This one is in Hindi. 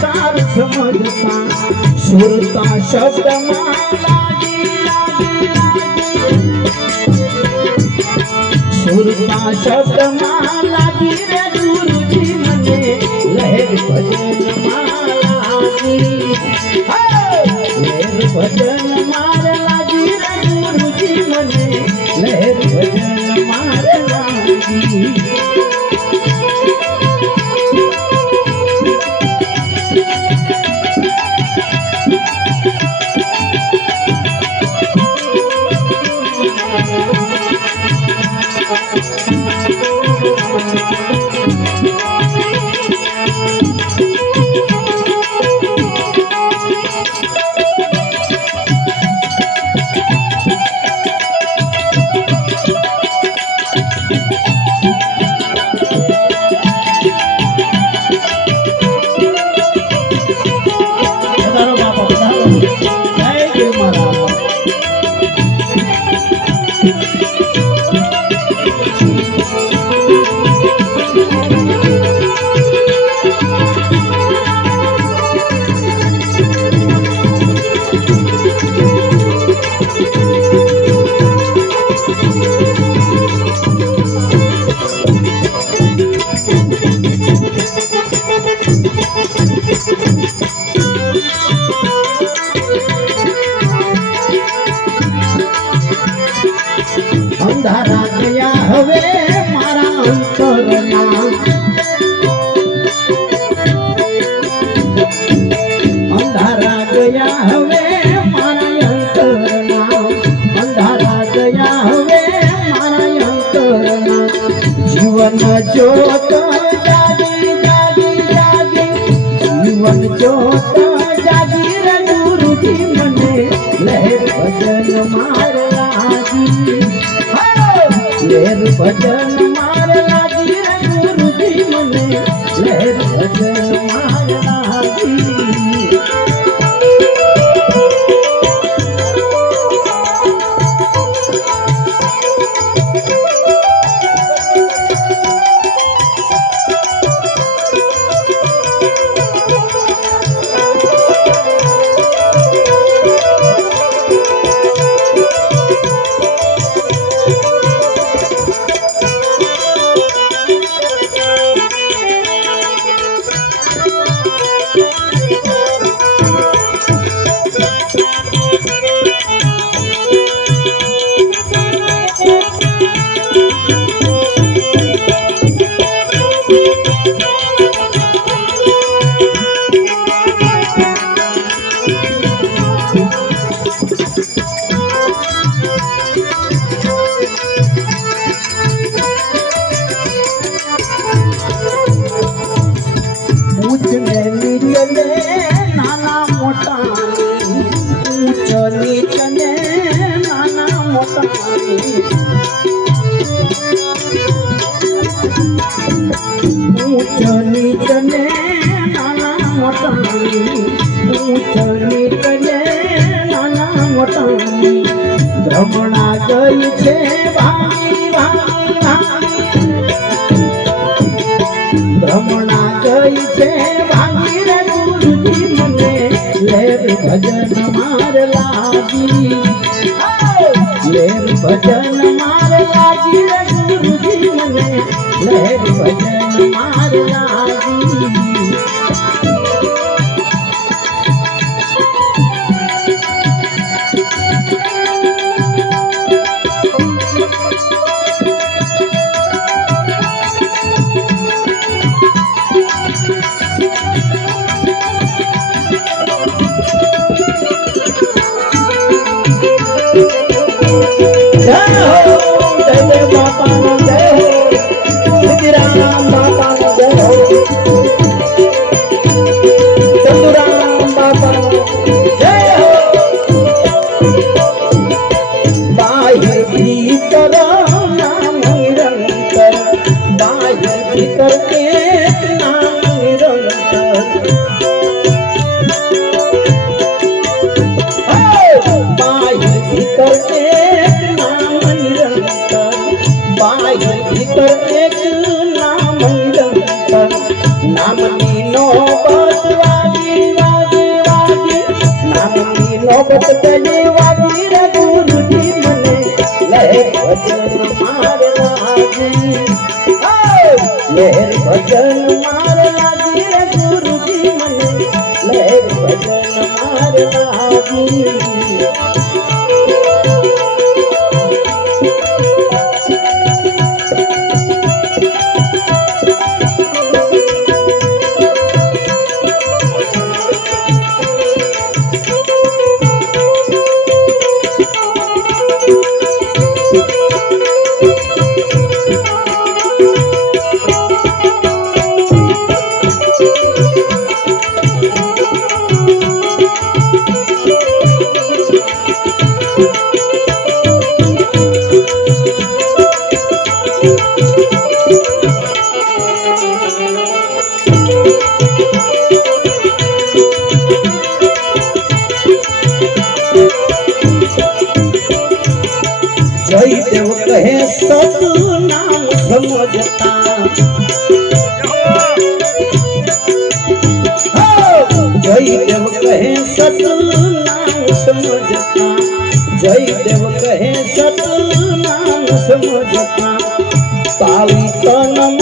सार समझता सुरता शब्द लागी लागी सुरता शब्द लागी रे गुरुजी मने लहर भजन लागी लहर भजन मार लागी रे गुरुजी मने लहर भजन मार लागी अंधारा गया हवे मारा अंतरना अंधारा गया हवे मारा अंतरना अंधारा गया हवे मारा अंतरना जीवन ज्योत जागी जागी जागी जीवन ज्योत जागी रे गुरुजी मने लहर भजन मार लागी लहर भजन मार लागी रे गुरुजी मने लहर भजन मार लागी नाना मोटा ऊंच नीच ने नाना मोटा ऊंच नीच ने नाना मोटा ऊंच नीच ने नाना मोटा भ्रमणा गई छे भांगी भांगी भ्रमणा गई छे भांगी रे गुरुजी मने लहर भजन मार लागी लहर भजन मार लागी रे गुरुजी मने लहर भजन मार लागी जय हो जय बापा जय हो सिद्धराम बापा जय हो चंदुराम बापा जय हो बाह्य भीतर नाम निरंतर बाह्य भीतर एक नाम निरंतर बाह्य भीतर एक नाम निरंतर नाम नी नो बदवा भगत कहे वाजी रे गुरुजी मने लहर भजन मार लागी लहर भजन मार लागी रे गुरुजी मने लहर भजन मार लागी जय देव कहे सतनाम समझता जय देव कहे सतनाम समझता जय देव कहे सतनाम समझता पावी तन